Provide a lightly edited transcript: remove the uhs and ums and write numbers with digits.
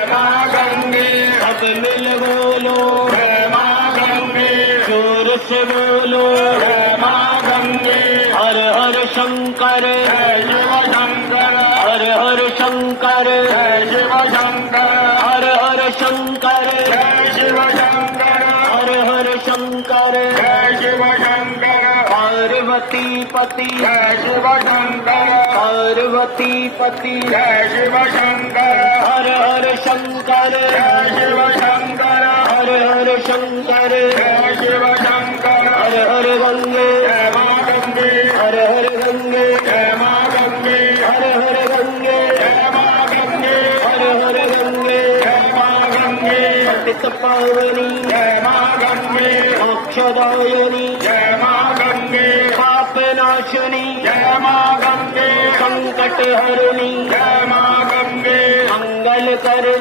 माँ गंगे सब मिल बोलो जय माँ गंगे जोर से बोलो जय माँ गंगे हर हर शंकर जय शिव शंकर हर हर शंकर जय शिव शंकर हर हर शंकर जय शिव शंकर हर हर शंकर जय शिव शंकर पार्वती पति जय शिव शंकर पार्वती पति जय शिव शंकर हर हर शंकर जय शिव शंकर हर हर शंकर जय शिव शंकर हर हर गंगे जय माँ गंगे हर हर गंगे जय माँ गंगे हर हर गंगे जय माँ गंगे हर हर गंगे जय माँ गंगे पतित पावनी जय माँ गंगे मोक्षदायिनी जय माँ गंगे पाप नाशनी जय माँ गंगे संकट हरणी जय माँ गंगे मंगल कर